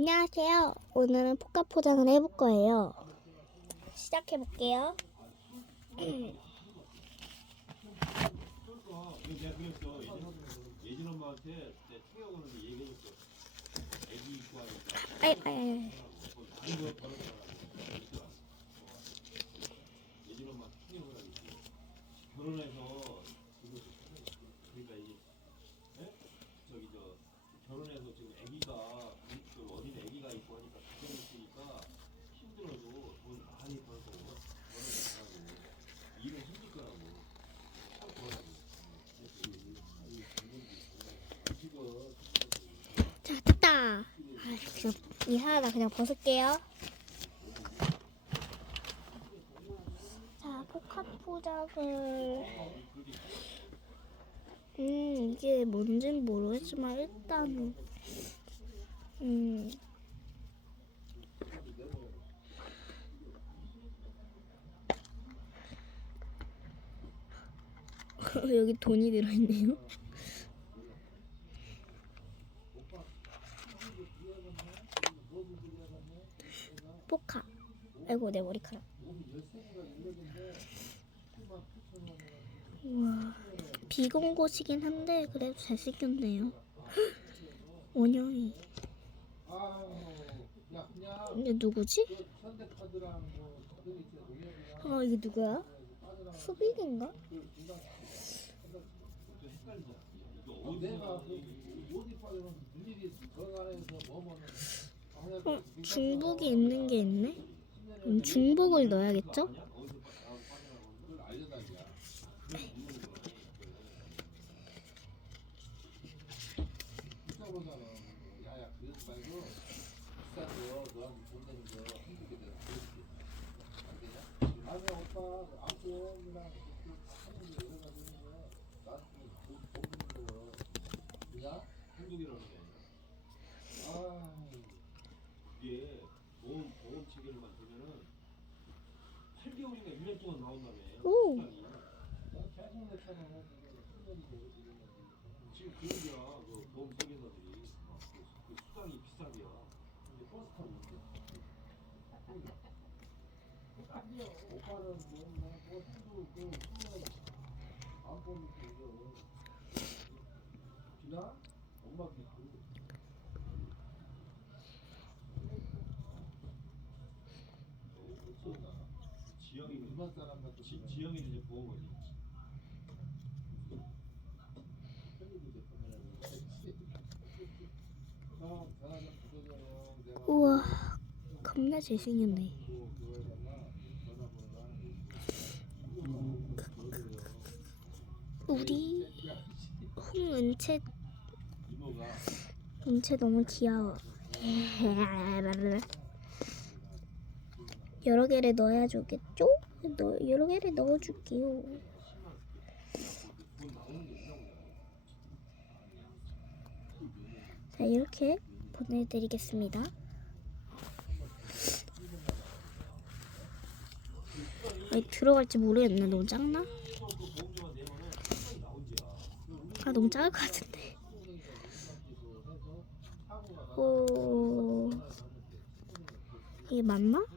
안녕하세요. 오늘은 포카 포장을 해볼 거예요. 시작해 볼게요. 그러니까 이거 내가 그랬어 예진, 예진 엄마한테 내 충격 오는데 얘기해줬어 애기 입고 하니까 아이, 아이, 아이. 많이 뭐 벌어져가지고 예진 엄마 충격을 하겠지 결혼해서 지금 그러니까 이게 예? 저기 저 결혼해서 지금 애기가 그 어린 애기가 있고 하니까 가정이 있으니까 힘들어도 돈 많이 벌고 결혼을 잘하고 일은 힘들 거라고 참 좋아하고 자, 됐다. 아, 그냥 이상하다. 그냥 벗을게요. 자, 포카 포장을. 음, 이게 뭔지는 모르겠지만, 일단은. 음. 여기 돈이 들어있네요. 포카. 아이고 내 머리카락. 우와. 비공고시긴 한데 그래도 잘생겼네요. 원영이. 이게 누구지? 어 이게 누구야? 수빈인가? 어, 중복이 있는 게 있네. 그럼 중복을 넣어야겠죠? 한국이라는 게 아니라 이게 보험 보험 체계를만 들면은 8개월인가 1년 동안 나온다며. 오. 수당이. 지금 그 얘기야. 그 보험 설계사들이 어, 그, 그 수당이 비싸대요. 근데 버스 타고 있대. 지영이는 지, 지영이는 이제 보험이지. 우와, 겁나 잘생겼네. 우리 홍은채 은채 너무 귀여워. 여러 개를 넣어야 주겠죠? 넣, 여러 개를 넣어줄게요. 자 이렇게 보내드리겠습니다. 아니 들어갈지 모르겠네. 너무 작나? 아 너무 작을 것 같은데. 오 이게 맞나?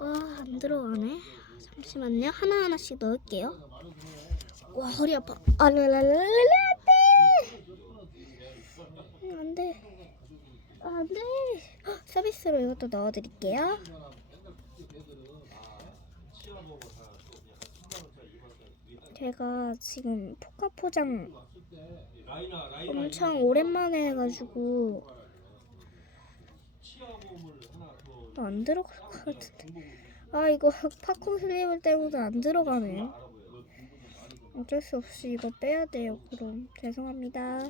아안 들어가네. 잠시만요. 하나 하나씩 넣을게요. 와 허리 아파. 아라라라라라 안돼. 음, 안돼. 아, 안돼. 헉, 서비스로 이것도 넣어드릴게요. 제가 지금 포카 포장 엄청 오랜만에 해가지고 또안 들어갈 것 같은데. 아 이거 팝콘 슬리브 때문에 안 들어가네. 어쩔 수 없이 이거 빼야 돼요. 그럼 죄송합니다.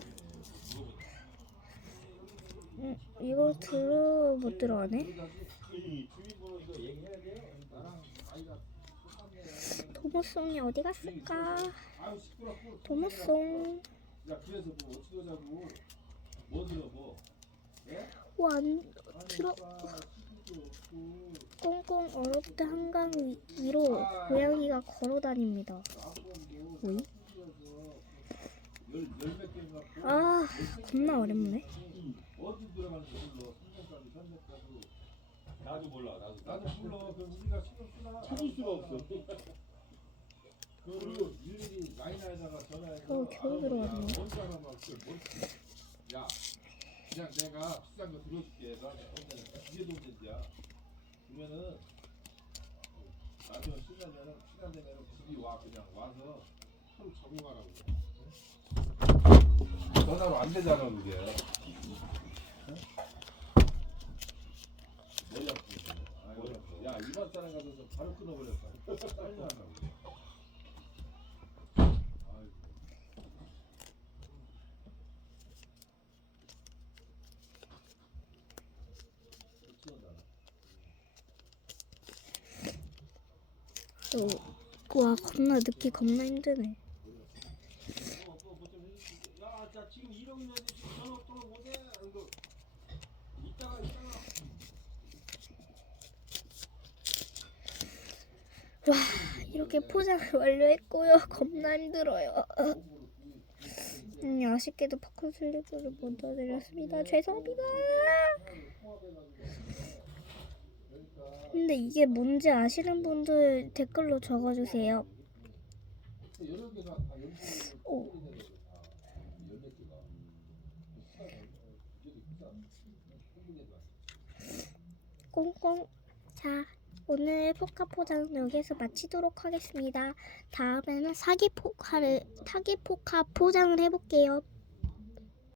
음, 이거 들어 못 들어가네. 도모송이 어디 갔을까? 도모송. 와안 들어. 꽁꽁 얼었다 한강 위- 위로 고양이가 걸어 다닙니다. 오이? 개 겁나 어렵네. 어디 들어가는지 몰라. 3년까지 3년까지. 나도 몰라. 나도 나도 몰라. 그 우리가 신경 쓰나 찾을 수가 없어. 그리고 일일이 라인에다가 전화해서 겨우 겨우 들어왔네. 야, 그냥 내가 비싼 거 들어줄게. 나 이게 돈이야. 그러면은 나중에 시간되면 시간 되면 집이 와 그냥 와서 하루 적응하라고. 전화로 안 되잖아 그게. 응? 머리 아프네. 머리 아프. 야 일반 사람 가서 바로 끊어버렸다. 빨리 하라고. 또, 와 겁나 늦기 겁나 힘드네. 이따가. 이렇게 포장을 완료했고요. 겁나 힘들어요. 음, 아쉽게도 팝콘 슬리브를 못 넣어드렸습니다. 죄송합니다. 근데 이게 뭔지 아시는 분들 댓글로 적어주세요. 오. 흥분해봐. 꽁꽁. 자, 오늘 포카 포장 여기서 마치도록 하겠습니다. 다음에는 사기 포카를 사기 포카 포장을 해볼게요.